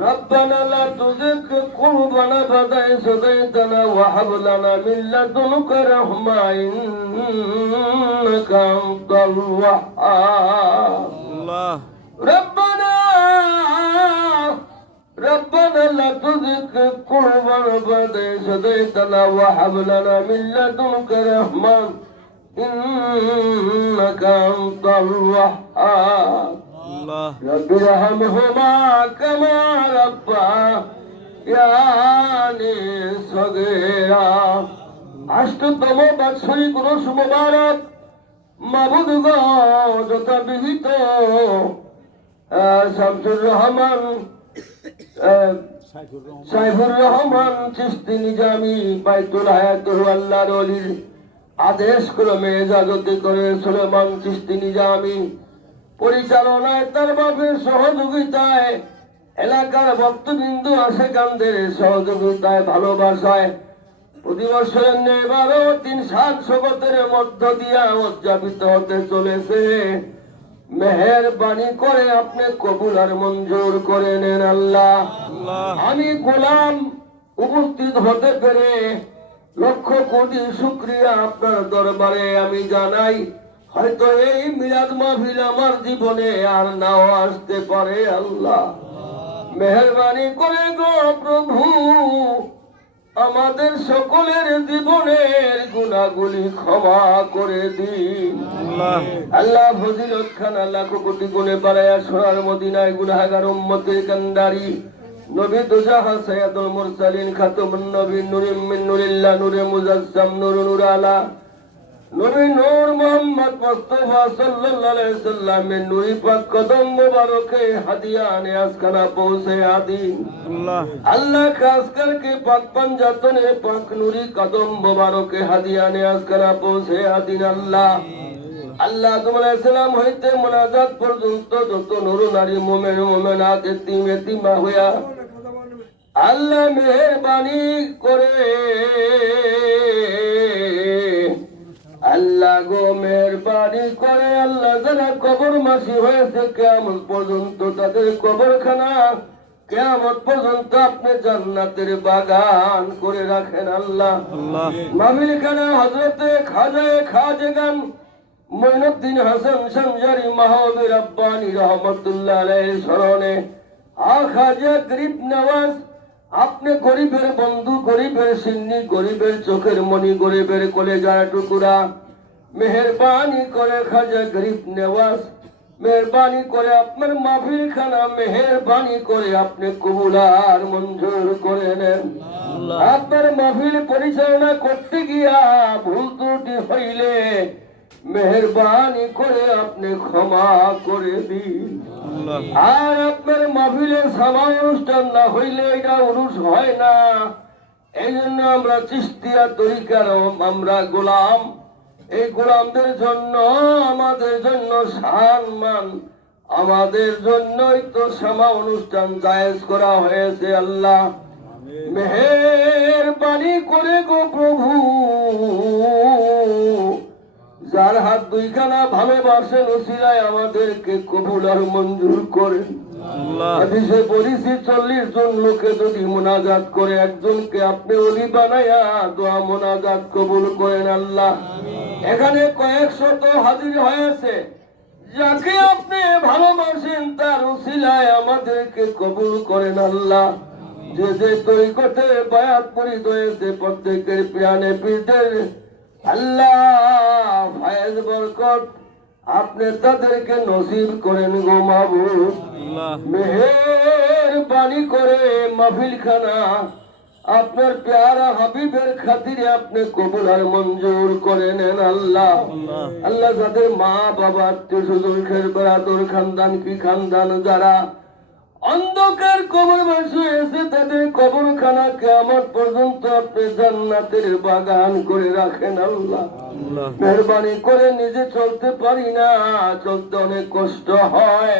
ربنا لا تزغ قلوبنا بعد إذ هديتنا وهب لنا من لدنك رحمة إنك أنت الوهاب الله ربنا ربنا لا تزغ قلوبنا بعد إذ هديتنا وهب لنا من لدنك رحمة إنك أنت الوهاب الله رب ارحمهما كما ربياني صغيرا অষ্টতম বাৎসরিক রস মোবারক মাবুদ যথা বিহিত শামসুর রহমান আহ, সাইফুর রহমান চিস্তি নিজামি বাইতুল হায়াতুল আল্লাহর অলির আদেশ ক্রমে এজাজতে করে সুলেমান চিস্তি নিজামি পরিচালনায় তার বাপের সহযোগিতায় এলাকার ভক্তবিন্দু আসে কান্দের সহযোগিতায় ভালোবাসায়। প্রতি বছরের এবারও তিন সাত শতকের মধ্য দিয়া উদযাপিত হতে চলেছে। মেহরবানি করে আপনি কবুল আর মঞ্জুর করে নেন আল্লাহ। আমি গোলাম উপস্থিত হতে পেরে লক্ষ কোটি শুক্রিয়া আপনার দরবারে আমি জানাই। হয়তো এই মিলাদ মাহফিল আমার জীবনে আর নাও আসতে পারে আল্লাহ। মেহরবানি করে গো প্রভু আমাদের সকলের জীবনের গুণাগুলি ক্ষমা করে দিন। আল্লাহ। ফজিলত খান আল্লাহ কোটি গুণে পারায়া সোনার মদিনায় গুনাহাগার উম্মতের কান্দারি নবী দুজাহা সৈয়াদুল মুরসালিন খাতুমুন নবী নুরিম মিন নুরিল্লাহ নূরে মুজাসসাম নূর আলা নবী নূর মোহাম্মদ মুস্তফা সাল্লাল্লাহু আলাইহি সাল্লামের নূরি পাক কদম মুবারকে হাদিয়া নিয়াজ খানা পৌঁছে আদি। আল্লাহ। আল্লাহ খাস করকে পাক পঞ্জাতনে পাক নূরি কদম মুবারকে হাদিয়া নিয়াজ খানা পৌঁছে আদি আল্লাহ। আল্লাহ সালাম হইতে মুনাজাত পর্যন্ত যত নর নারী মোমেন মুমিনাত এতিম এতিমা হইয়া আল্লাহ মেহেরবানি করে। গো মেয়ের বাড়ি করে আল্লাহ যারা কবর মাসি হয়েছে কেমন পর্যন্ত তাদের কবরখানা কেমন পর্যন্ত আপনি জান্নাতের বাগান করে রাখেন আল্লাহ। মামিল খানা হজরতে খাজায় খাজে গান মৈনুদ্দিন হাসান সংসারী মাহবুব আব্বানি রহমতুল্লাহ আলাইহির স্মরণে আখাজা গরিব নওয়াজ আপনি গরিবের বন্ধু গরিবের সিন্নি গরিবের চোখের মনি গরিবের কলেজার টুকুরা মেহরবানি করে খাজা গরিব নেওয়াজ মেহরবানি করে আপনার মাফির খানা মেহরবানি করে আপনি কবুলার মঞ্জুর করে নেন। আপনার মাফির পরিচালনা করতে গিয়া ভুল ত্রুটি হইলে মেহরবানি করে আপনি ক্ষমা করে দিন। আর আপনার মাফিলে সভা অনুষ্ঠান না হইলে এটা অনুষ হয় না। এই জন্য আমরা চিস্তিয়া তরিকার আমরা গোলাম। এই গোলামদের জন্য আমাদের জন্য সম্মান আমাদের জন্যই তো সামা অনুষ্ঠান জায়েজ করা হয়েছে আল্লাহ। মেহেরবানি করে গো প্রভু। যার হাত দুইখানা ভালোবাসেন ওসিলায় আমাদেরকে কবুল আর মঞ্জুর করেন হাদিসে বলিছি চল্লিশ জন লোকে যদি মোনাজাত করে একজনকে আপনি অলি বানায়া দোয়া মোনাজাত কবুল করেন আল্লাহ। এখানে কয়েক শত হাজির হয়েছে। যাকে আপনি ভালোবাসেন তার উশিলায় আমাদেরকে কবুল করেন আল্লাহ। যে যে তৈকতে বয়াত করি হয়েছে প্রত্যেকের প্রাণে পীরদের আল্লাহ ফায়েজ বরকত আপনি তাদেরকে নসিব করেন গো মেহের বাণী করে মাহফিল খানা আপনার প্যারা হাবিবের খাতিরে আপনি কবুল আর মঞ্জুর করে নেন আল্লাহ। আল্লাহ। যাদের মা বাবা আত্মীয় স্বজন খের বেড়াদর খানদান কি খানদান যারা অন্ধকার কবর বাসে এসে তাদের কবরখানা কেমন পর্যন্ত আপনি জান্নাতের বাগান করে রাখেন আল্লাহ। মেহরবানি করে নিজে চলতে পারি না চলতে অনেক কষ্ট হয়।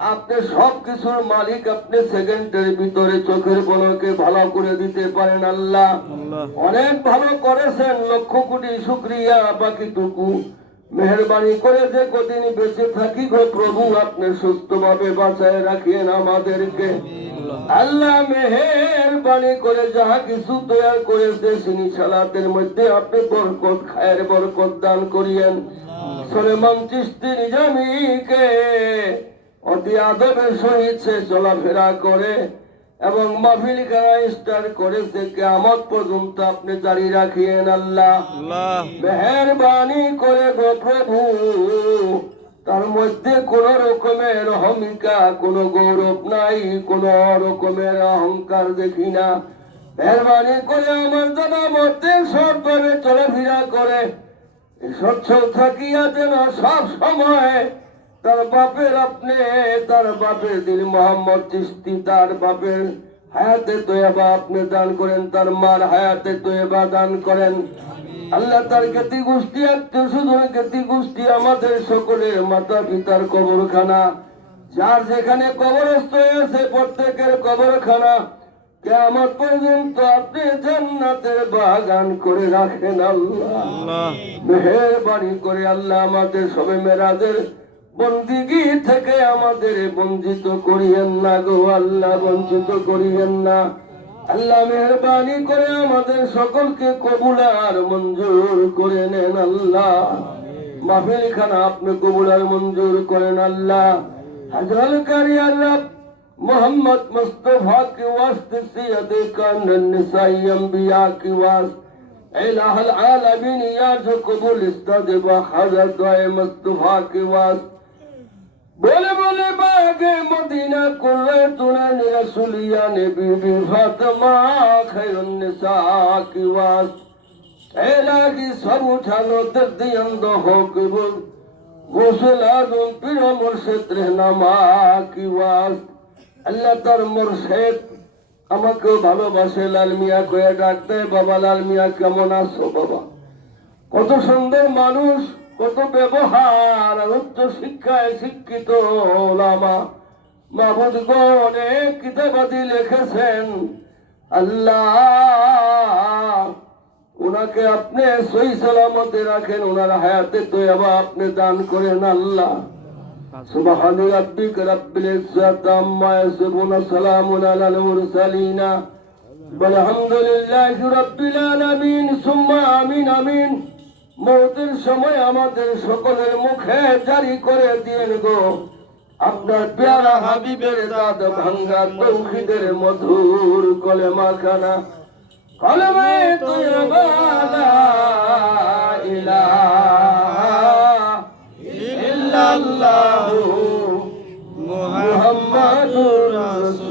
আপনি সব কিছুর মালিক আপনি সেকেন্ডের ভিতরে চোখের পলকে ভালো করে দিতে পারেন আল্লাহ। অনেক ভালো করেছেন লক্ষ কোটি শুক্রিয়া বাকিটুকু মেহরবানি করে যে কদিন বেঁচে থাকি গো প্রভু আপনি সুস্থভাবে বাঁচায় রাখিয়েন আমাদেরকে। আল্লাহ মেহেরবানি করে যাহা কিছু তৈরি করেছে সিনি সালাতের মধ্যে আপনি বরকত খায়ের বরকত দান করিয়েন। সলেমান চিস্তি নিজামীকে অতি আদবের সহিত সে চলাফেরা করে এবং মাহফিল খানা স্টার করেছে কেমন পর্যন্ত আপনি জারি রাখিয়েন আল্লাহ। মেহরবানি করে গো প্রভু তার মধ্যে কোন রকমের অহমিকা কোন গৌরব নাই কোন রকমের অহংকার দেখি না। মেহরবানি করে আমার দাদা মধ্যে সবভাবে চলাফেরা করে। সচ্ছল থাকিয়া যেন সব সময় তার বাপের আপনি তার বাপের দিল মোহাম্মদ চিস্তি তার বাপের হায়াতে তোয়েবা আপনি দান করেন তার মার হায়াতে তোয়েবা দান করেন। আল্লাহ তার জ্ঞাতি গোষ্ঠী আত্মীয় স্বজন জ্ঞাতি গোষ্ঠী আমাদের সকলের মাতা পিতার কবরখানা। যার যেখানে কবরস্থ আছে প্রত্যেকের কবরখানা কেমন পর্যন্ত আপনি জান্নাতের বাগান করে রাখেন আল্লাহ। মেহরবানি করে আল্লাহ আমাদের সবে মেরাদের বন্দিগি থেকে আমাদের বঞ্চিত করিয়েন না গো আল্লাহ, বঞ্চিত করিয়েন না। আল্লাহ মেহরবানি করে আমাদের সকলকে কবুলার মঞ্জুর করে নেন আল্লাহ। মাহফিল খানা আপনি কবুলার মঞ্জুর করেন আল্লাহ। মোহাম্মদ মুস্তফা কি ওয়াস্তে কি বলে বলে বাগে মদিনা কুলে তুলে নিয়ে নিরাসুলিয়া নেবি ফাতমা মা নিসা কি ওয়াস এলাকি সব উঠানো দর্দি অন্ধ হোক বল। গোসল আজম পীর মুর্শিদ রহনামা কি ওয়াস আল্লাহ তার মুর্শিদ আমাকেও ভালোবাসে, লাল মিয়া কয়ে ডাকতে বাবা, লাল মিয়া কেমন আছো বাবা? কত সুন্দর মানুষ। কত ব্যবহার আর উচ্চ শিক্ষায় শিক্ষিত ওলামা মাহমুদ গো অনেক কিতাবাদি লিখেছেন আল্লাহ ওনাকে আপনি সই সালামতে রাখেন ওনার হায়াতে তো এবার আপনি দান করেন আল্লাহ سبحان ربك رب العزة عما يصفون سلام على المرسلين والحمد لله رب العالمين ثم আমিন আমিন মৌতের সময় আমাদের সকলের মুখে জারি করে দিয়ে গো। আপনার পেয়ারা হাবিবের দাদ ভাঙ্গা তৌহিদের মধুর কলেমা খানা কলমে তুই ইল্লাল্লাহু মুহাম্মাদুর রাসূল।